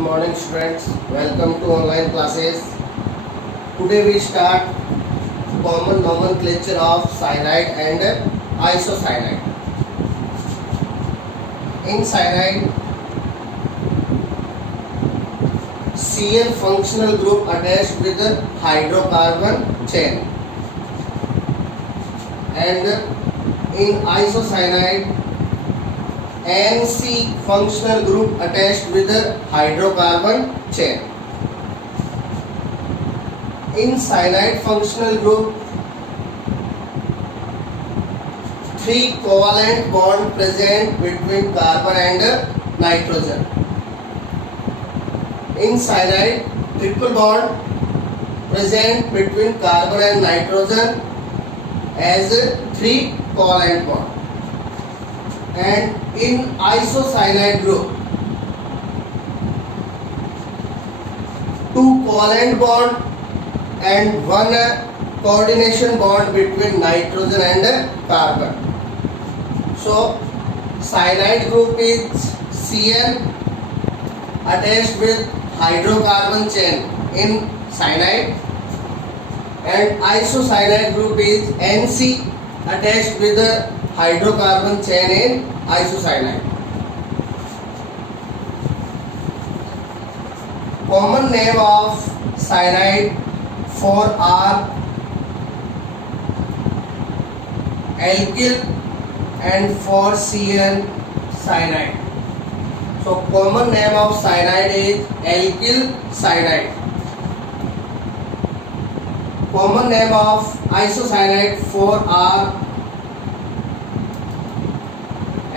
morning students, welcome to online classes. Today we start common nomenclature of cyanide and isocyanide. In cyanide, Cn functional group attached with the hydrocarbon chain, and in isocyanide Nc functional group attached with the hydrocarbon chain. In cyanide functional group, 3 covalent bond present between carbon and nitrogen. In cyanide, triple bond present between carbon and nitrogen as 3 covalent bond. And in isocyanide group, 2 covalent bond and 1 coordination bond between nitrogen and carbon. So cyanide group is Cn attached with hydrocarbon chain in cyanide, and isocyanide group is Nc attached with the hydrocarbon chain in isocyanide. Common name of cyanide 4R alkyl and 4Cn cyanide. So common name of cyanide is alkyl cyanide. Common name of isocyanide 4R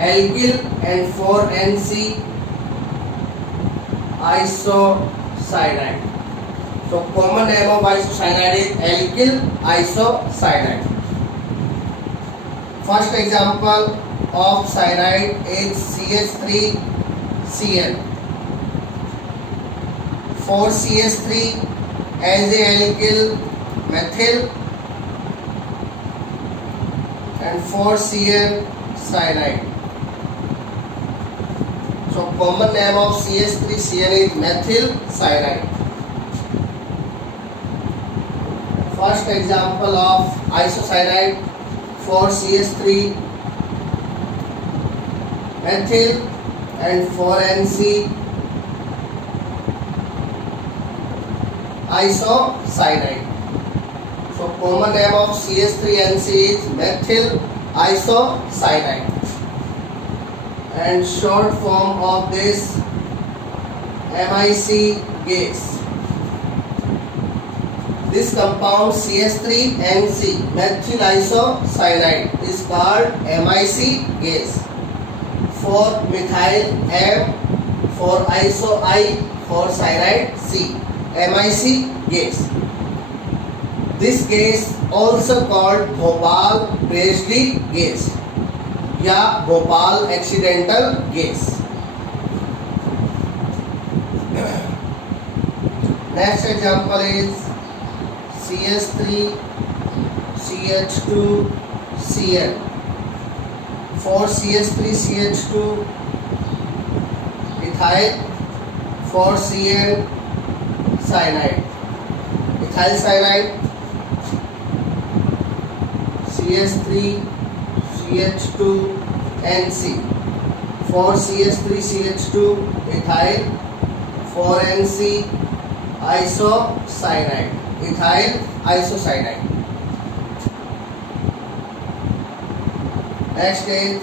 alkyl and 4NC isocyanide. So common name of isocyanide is alkyl isocyanide. First example of cyanide is CH3Cl. 4CH3 as a alkyl methyl and 4Cl cyanide. So common name of CH3Cl is methyl cyanide. First example of isocyanide 4CH3 methyl and 4NC isocyanide. So common name of CH3NC is methyl isocyanide, and short form of this MIC gas. This compound CH3NC methyl isocyanide is called MIC gas. For methyl M, for iso I, for cyanide C, MIC gas. This gas also called Bhopal-Presley gas या Bhopal accidental gas. Next example is CH3 CH2 Cl. 4CH3 CH2 ethyl, 4Cl cyanide. Ethyl cyanide CH3 CH2 NC, 4CH3 CH2 ethyl, 4NC isocyanide, ethyl isocyanide. Next is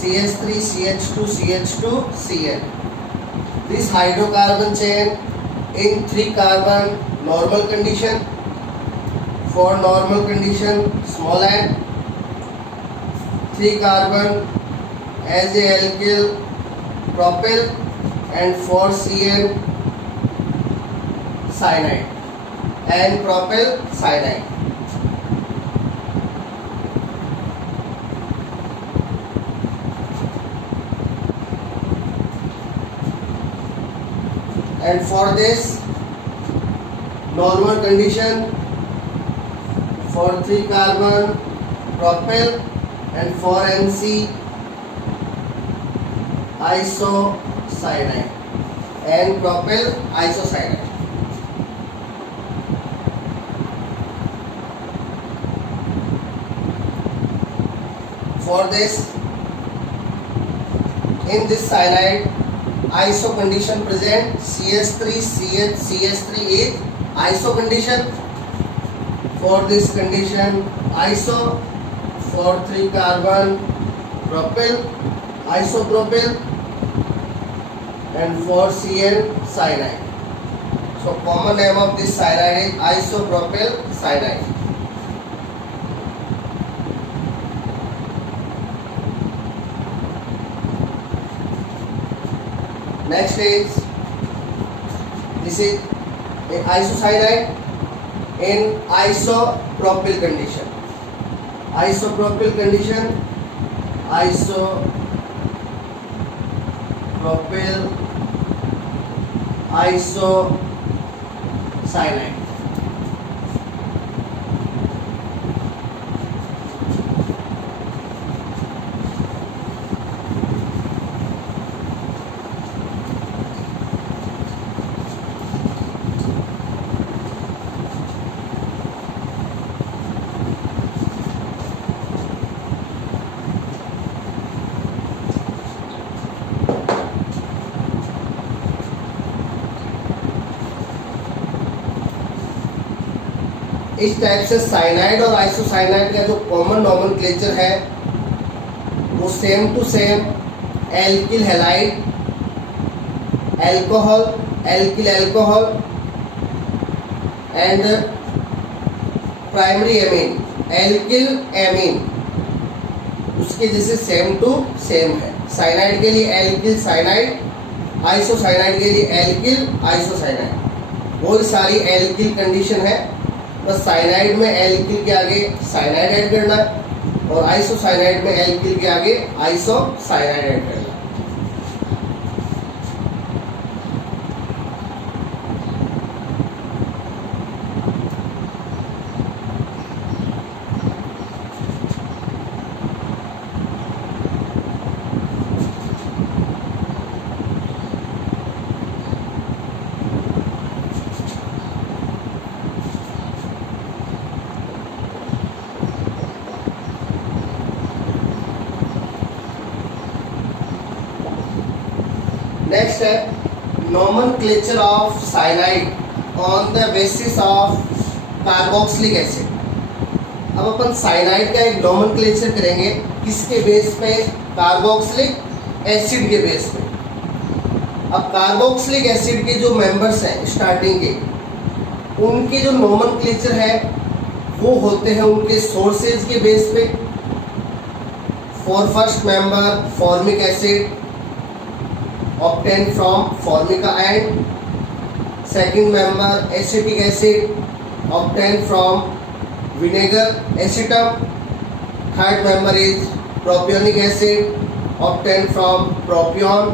CH3 CH2 CH2 Cl. This hydrocarbon chain in 3 carbon normal condition. For normal condition small n, 3 carbon as a alkyl propyl and 4Cn cyanide and propyl cyanide. And for this normal condition, for 3 carbon propyl and 4 NC isocyanide and propyl isocyanide. For this, in this cyanide, iso condition present, CH3 CH3 is iso condition. For this condition, iso for 3 carbon, propyl, isopropyl, and for Cn, cyanide. So common name of this cyanide is isopropyl cyanide. Next is, this is an isocyanide in isopropyl condition. Isopropyl condition, isopropyl isocyanide. इस type से cyanide और isocyanide का जो common nomenclature है वो same to same alkyl halide, alcohol, alkyl alcohol and primary amine, alkyl amine, उसके जैसे same to same है। साइनाइड के लिए एल्किल साइनाइड, आइसोसाइनाइड के लिए एल्किल आइसोसाइनाइड, वो सारी एल्किल कंडीशन है। बस साइनाइड में एल्किल के आगे साइनाइड ऐड करना है और आइसोसाइनाइड में एल्किल के आगे आइसोसाइनाइड ऐड करना है। नेक्स्ट है nomenclature of cyanide on the basis of carboxylic acid. अब अपन साइनाइड का एक नॉमेनक्लेचर करेंगे किसके बेस पे? कार्बोक्सिलिक एसिड के बेस पे। अब कार्बोक्सिलिक एसिड के जो मेंबर्स हैं स्टार्टिंग के, उनके जो नॉमेनक्लेचर है वो होते हैं उनके सोर्सेज के बेस पे। For first member formic acid obtained from formica and second member acetic acid obtained from vinegar acetum. Third member is propionic acid obtained from propion.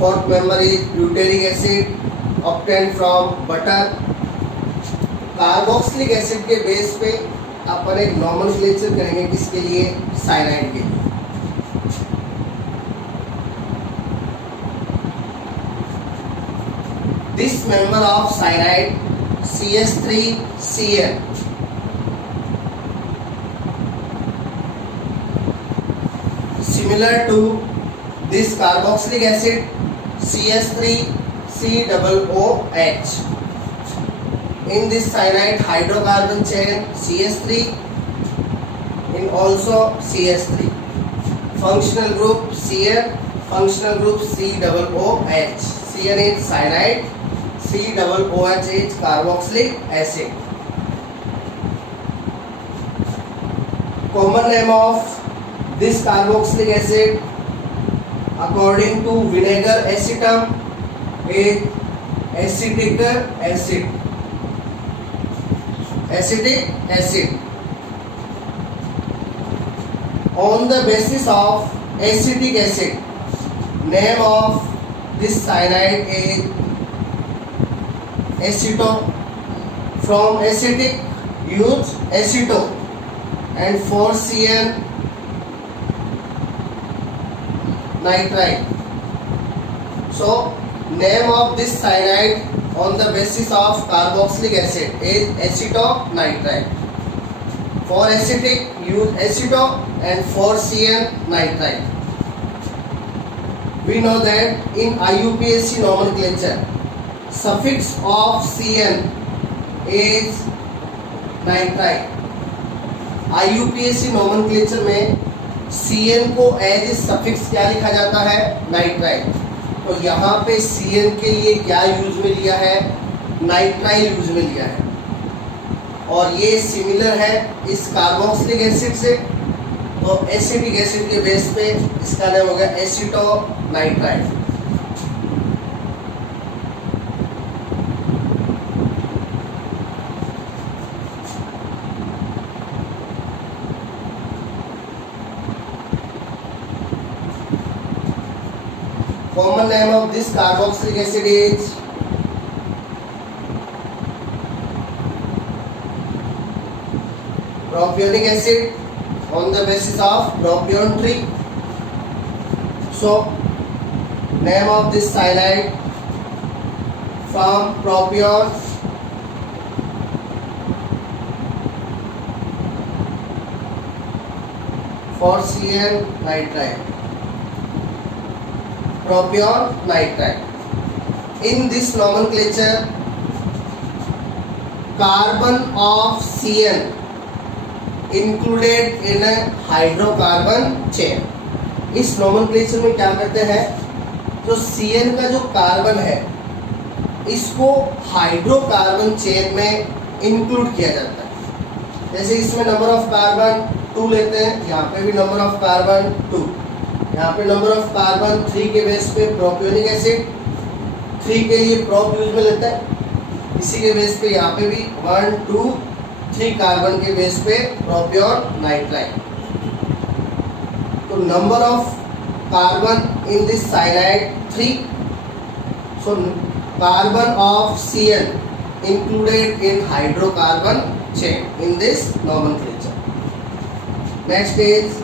Fourth member is butyric acid obtained from butter. Carboxylic acid के base पे अपन एक nomenclature करेंगे किसके लिए? Cyanide के लिए। This member of cyanide CH3Cl similar to this carboxylic acid CH3COOH. In this cyanide hydrocarbon chain CH3, in also CH3. Functional group Cn, functional group COOH. Cn is cyanide, COOH is carboxylic acid. Common name of this carboxylic acid according to vinegar acetum is acetic acid. Acetic acid. On the basis of acetic acid, name of this cyanide is aceto. From acetic use aceto, and for Cn nitrite. So name of this cyanide on the basis of carboxylic acid is acetonitrite. For acetic use aceto and for CN nitrite. We know that in IUPAC nomenclature suffix of CN is nitrite. IUPAC nomenclature में CN को as suffix क्या लिखा जाता है? Nitrile. तो यहाँ पे CN के लिए क्या यूज में लिया है? नाइट्राइल यूज में लिया है. और ये सिमिलर है इस कार्बोक्सिलिक एसिड से. तो एसिटिक एसिड के बेस पे इसका नाम हो गया acetonitrile. Common name of this carboxylic acid is propionic acid on the basis of propion tree. So name of this cyanide from propion for CN nitride. Propion nitride. In this nomenclature, carbon of CN included in a hydrocarbon chain. इस nomenclature में क्या करते हैं? तो CN का जो carbon है इसको हाइड्रोकार्बन चेन में इंक्लूड किया जाता है. जैसे इसमें नंबर ऑफ कार्बन 2 लेते हैं, यहाँ पे भी नंबर ऑफ कार्बन 2, यहाँ पे नंबर ऑफ कार्बन 3 के बेस पे प्रोपियोनिक एसिड 3 के लिए प्रोप यूज में लेता है. इसी के बेस पे यहाँ पे भी 1 2 3 कार्बन के बेस पे प्रोपियोन नाइट्राइल. तो number of carbon in this cyanide 3. So carbon of CN included in hydrocarbon chain in this nomenclature. Next is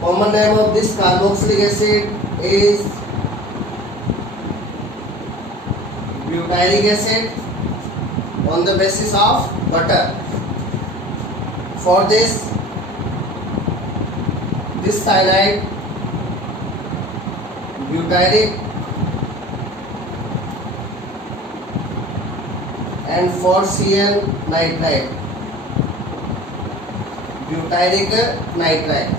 common name of this carboxylic acid is butyric acid on the basis of butter. For this cyanide butyric and for CN nitride butyric nitride.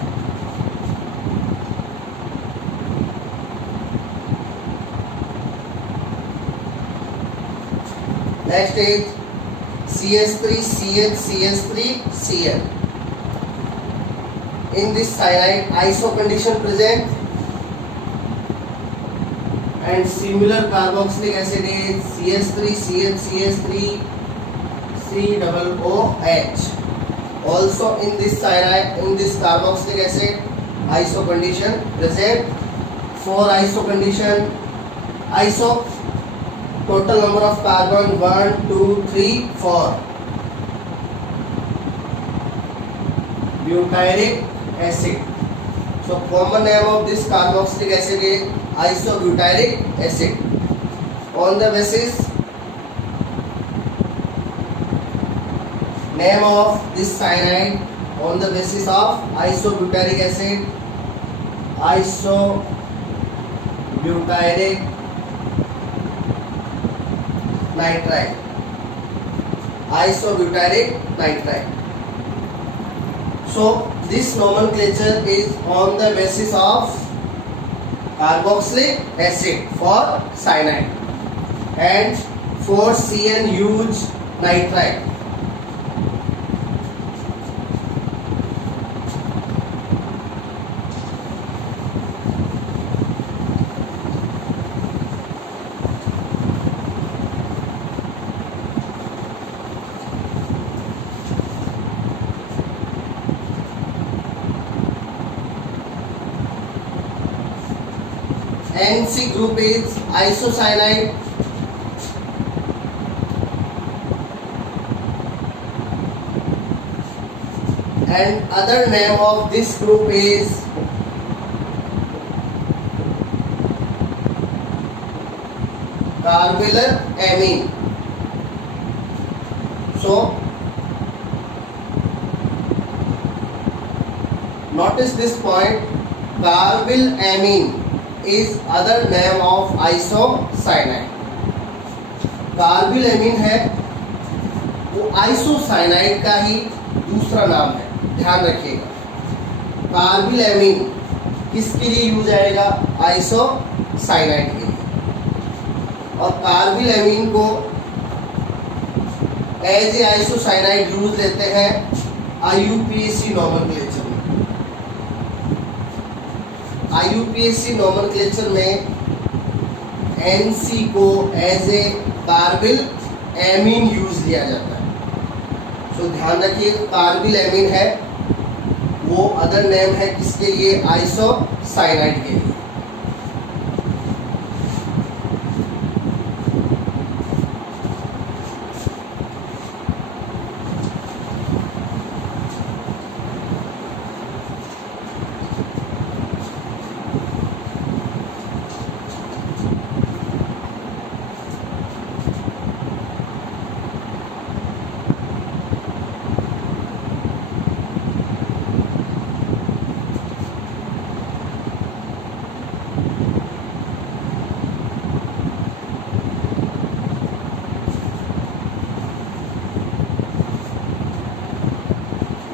Next is CH3 CH CH3 Cl. In this cyanide iso condition present and similar carboxylic acid is CH3 CH CH3 COOH. Also in this cyanide, in this carboxylic acid iso condition present. For iso condition, iso total number of carbon 1 2 3 4. Butyric acid. So common name of this carboxylic acid is isobutyric acid. On the basis name of this cyanide on the basis of isobutyric acid, isobutyric nitride. Isobutyric nitride. So this nomenclature is on the basis of carboxylic acid for cyanide and for CN use nitride. NC group is isocyanide. And other name of this group is carbylamine. So notice this point, carbylamine is other name of isocyanide. कार्बिलएमीन है वो isocyanide का ही दूसरा नाम है, ध्यान रखिएगा। कार्बिलएमीन किसके लिए यूज आएगा? आइसोसाइनाइड के लिए। और कार्बिलएमीन को एज ए आइसोसाइनाइड यूज लेते हैं IUPAC नॉमेनक्लेचर में। IUPAC नॉमेनक्लेचर में NC को एज ए कार्बिलएमीन यूज लिया जाता है। तो ध्यान रखिए, कार्बिलएमीन है वो अदर नेम है किसके लिए? आइसोसाइनाइड के लिए।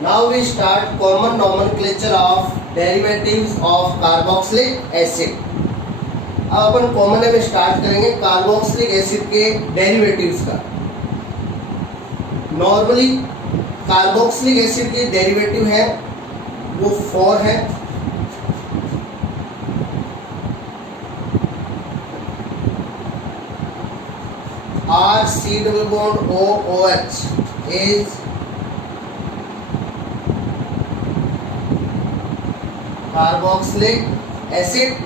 Now we start common nomenclature of derivatives of carboxylic acid. अब अपन कॉमन में स्टार्ट करेंगे कार्बोक्सिलिक एसिड के डेरिवेटिव्स का। नॉर्मली कार्बोक्सिलिक एसिड के डेरिवेटिव है वो 4 है। R C double bond OH is carboxylic acid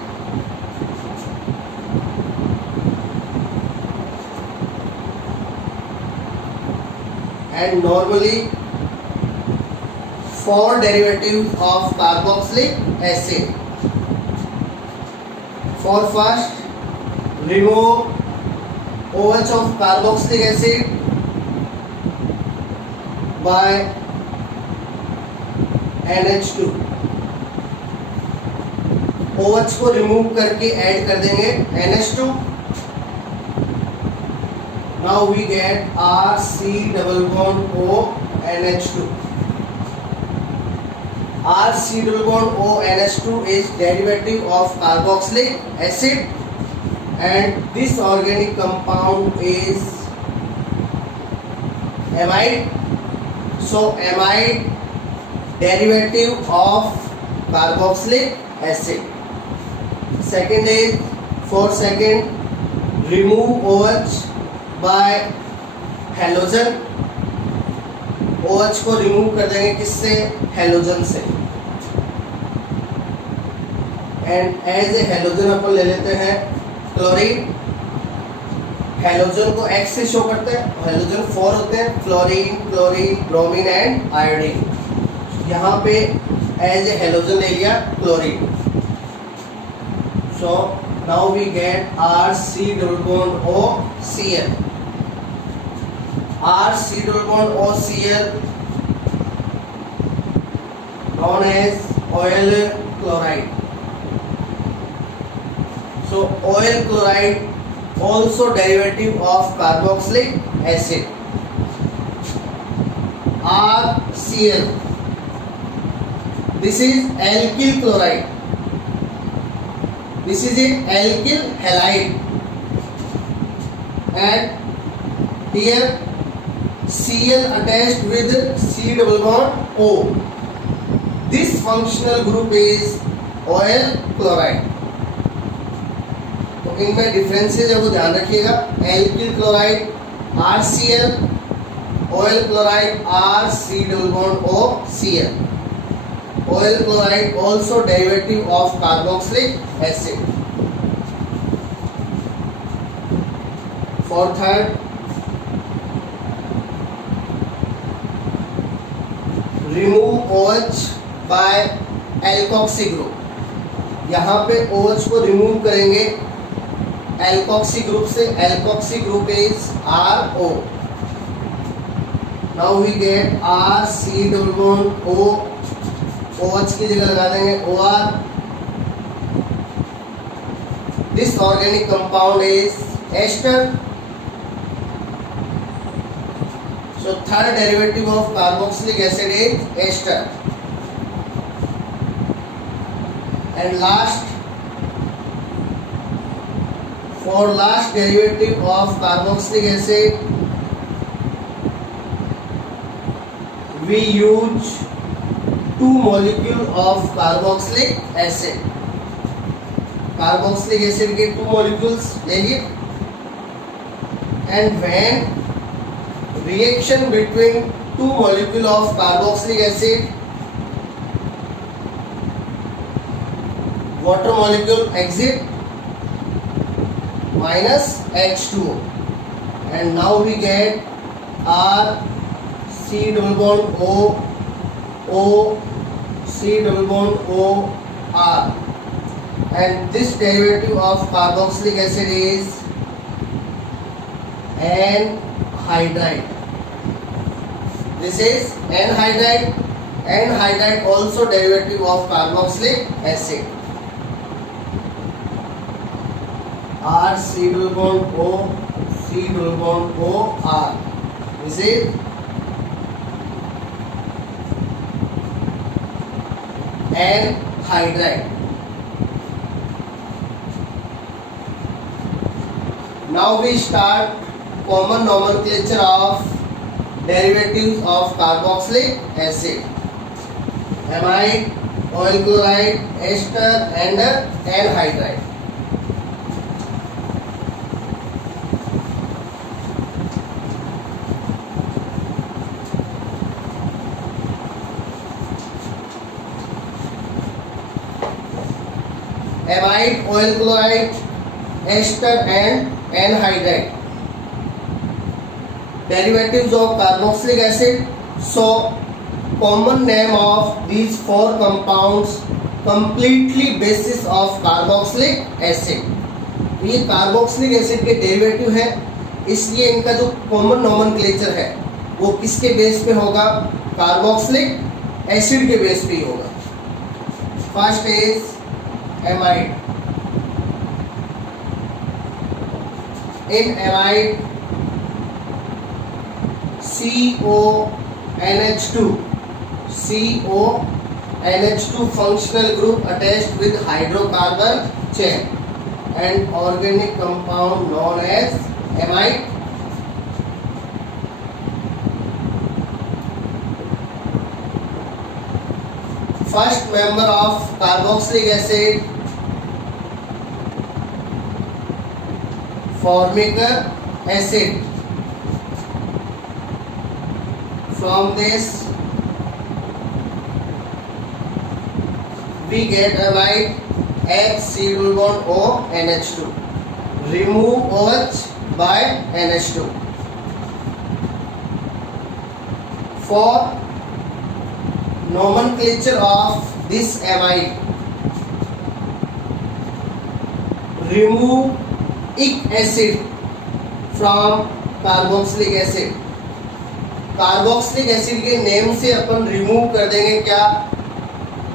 and normally 4 derivatives of carboxylic acid. For first, remove OH of carboxylic acid by NH2। OH को remove करके add कर देंगे NH2। Now we get RC double bond O NH2। RC double bond O NH2 is derivative of carboxylic acid and this organic compound is amide. So amide derivative of carboxylic acid. Second is, for second, remove OH by halogen। OH को remove कर देंगे किससे? Halogen से। And as a halogen अपन ले लेते हैं chlorine. Halogen को X से शो करते हैं, हेलोजन 4 होते हैं, fluorine, chlorine, bromine and iodine. यहाँ पे एज ए हेलोजन ले लिया chlorine. So now we get RC double bond OCl। RC double bond OCl known as oil chloride। So oil chloride also derivative of carboxylic acid। RCl, this is alkyl chloride। This is a alkyl halide and here Cl attached with C double bond O. This functional group is oil chloride। तो इनमें differences है वो ध्यान रखिएगा। alkyl chloride RCl, oil chloride RC double bond OCl। Oil chloride also derivative of carboxylic acid। और third remove OH by alkoxy group. यहाँ पे OH को रिमूव करेंगे एल्कोक्सी ग्रुप से। Alkoxy group is RO। Now we get RC double bond O। OH की जगह लगा देंगे OR। This organic compound is ester. So third derivative of carboxylic acid is ester. And for last derivative of carboxylic acid, we use 2 molecule of carboxylic acid. Carboxylic acid के 2 molecules लेंगे, and when reaction between 2 molecule of carboxylic acid, water molecule exit minus H2O, and now we get RC double bond O, O, C double bond O, R, and this derivative of carboxylic acid is anhydride. This is anhydride. Anhydride also derivative of carboxylic acid. RC double bond O, C double bond O, R. This is anhydride. Now we start common nomenclature of derivatives of carboxylic acid: amide, oil chloride, ester, and anhydride. Amide, oil chloride, ester, and anhydride. Derivatives of carboxylic acid. So common name of these 4 compounds completely basis of carboxylic acid. ये carboxylic acid के derivative है, इसलिए इनका जो common nomenclature है वो किसके base पे होगा? कार्बोक्सिलिक एसिड के बेस पे ही होगा. First is amide. In amide CONH2 functional group attached with hydrocarbon chain and organic compound known as amide. First member of carboxylic acid, formic acid. From this we get amide HC double bond O NH2. Remove OH by NH2. For nomenclature of this amide, remove ic acid from carboxylic acid. Carboxylic acid के name से अपन remove कर देंगे क्या?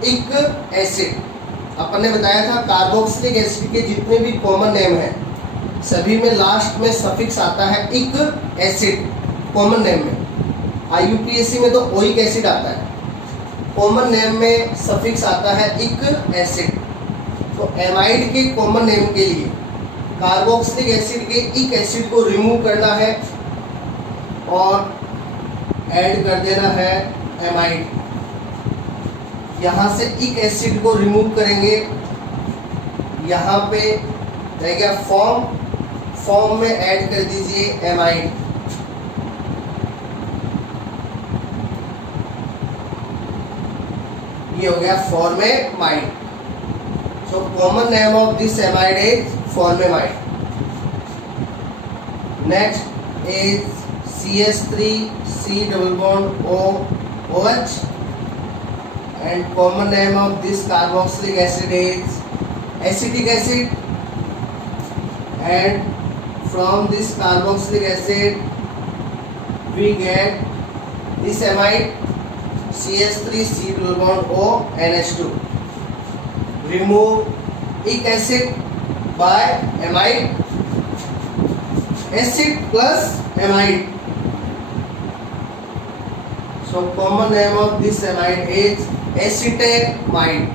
इक acid. अपन ने बताया था carboxylic acid के जितने भी कॉमन नेम हैं सभी में लास्ट में सफिक्स आता है इक एसिड. कॉमन नेम में IUPAC में तो ओइक एसिड आता है, कॉमन नेम में सफिक्स आता है इक एसिड. तो एमाइड के कॉमन नेम के लिए कार्बोक्सिलिक एसिड के इक एसिड को रिमूव करना है और ऐड कर देना है एमाइड. यहां से इक एसिड को रिमूव करेंगे, यहां पे रह गया फॉर्म में ऐड कर दीजिए एमाइड. ये हो गया formamide. So common name of this amide is formamide. Next is CH3 C double bond OH, and common name of this carboxylic acid is acetic acid. And from this carboxylic acid we get this amide CH3 C double bond O NH2. Remove ic acid by amide, acid plus amide. So common name of this amide is acetamide.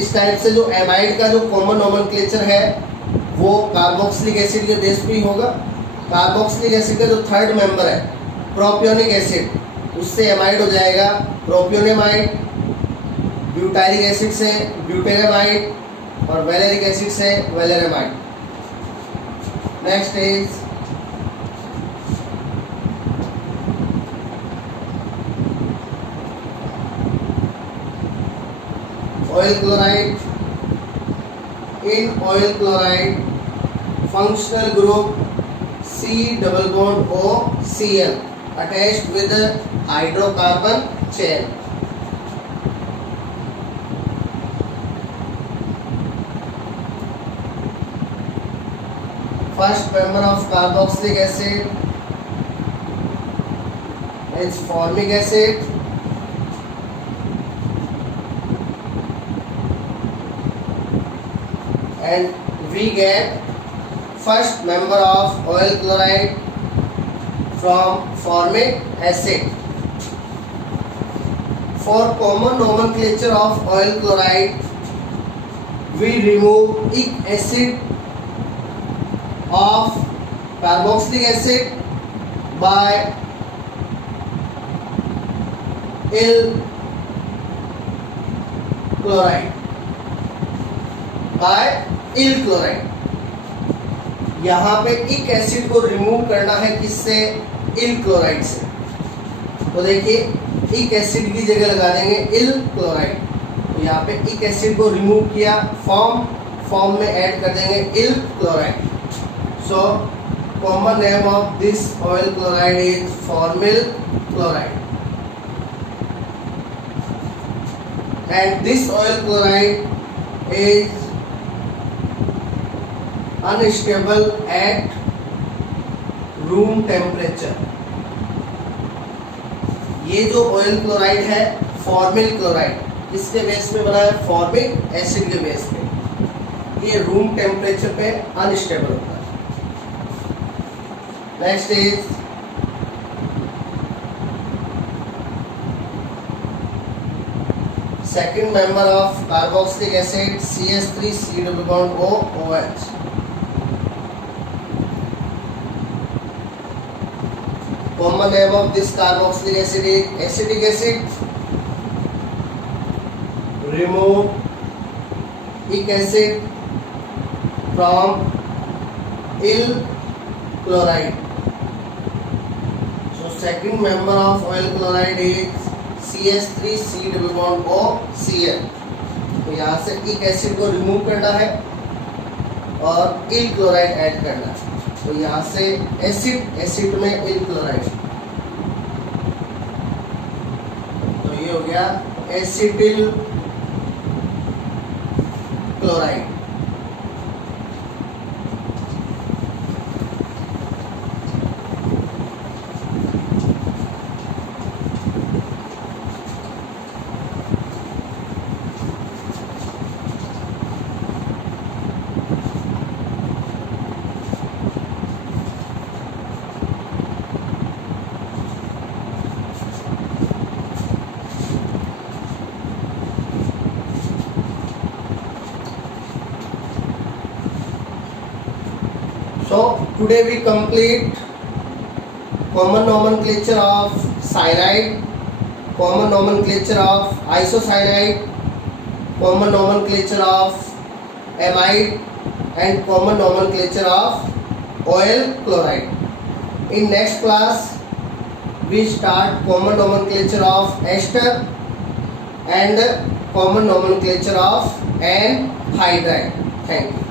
इस type से जो amide का जो common nomenclature है वो carboxylic acid के base पे ही होगा। कार्बोक्सिलिक एसिड का जो थर्ड मेंबर है प्रोपियोनिक एसिड, उससे एमाइड हो जाएगा प्रोपियोनेमाइड, ब्यूटाइलिक एसिड से ब्यूटेनेमाइड और वैलेरिक एसिड से valeramide. Next is oil chloride. In oil chloride, functional group C double bond O Cl attached with a hydrocarbon chain. First member of carboxylic acid is formic acid. And we get first member of oil chloride from formic acid. For common nomenclature of oil chloride, we remove ic acid of carboxylic acid by ill chloride. Ill chloride. यहाँ पे इक acid को remove करना है किससे? इल chloride से। तो देखिए इक एसिड की जगह लगा देंगे इल क्लोराइड। तो यहाँ पे इक एसिड को रिमूव किया, फॉर्म में ऐड कर देंगे oil chloride. So common name of this oil chloride is formyl chloride. And this oil chloride is unstable at room temperature. ये जो ऑयल क्लोराइड है फॉर्मिल क्लोराइड, किसके बेस पे बना है? फॉर्मिक एसिड के बेस पे। ये रूम टेम्परेचर पे अनस्टेबल होता है। Next is second member of carboxylic acid CH3 C double bond O OH। Common name of this carboxylic acid is acetic acid. Remove ic acid from ill chloride. So second member of oil chloride is CH3 C double bond O Cl। तो यहाँ से इक acid को remove करना है और इल chloride add करना है। तो यहाँ से एसिड में इल क्लोराइड, तो ये हो गया acetyl chloride. So today we complete common nomenclature of cyanide, common nomenclature of isocyanide, common nomenclature of amide and common nomenclature of oil chloride. In next class we start common nomenclature of ester and common nomenclature of anhydride. Thank you.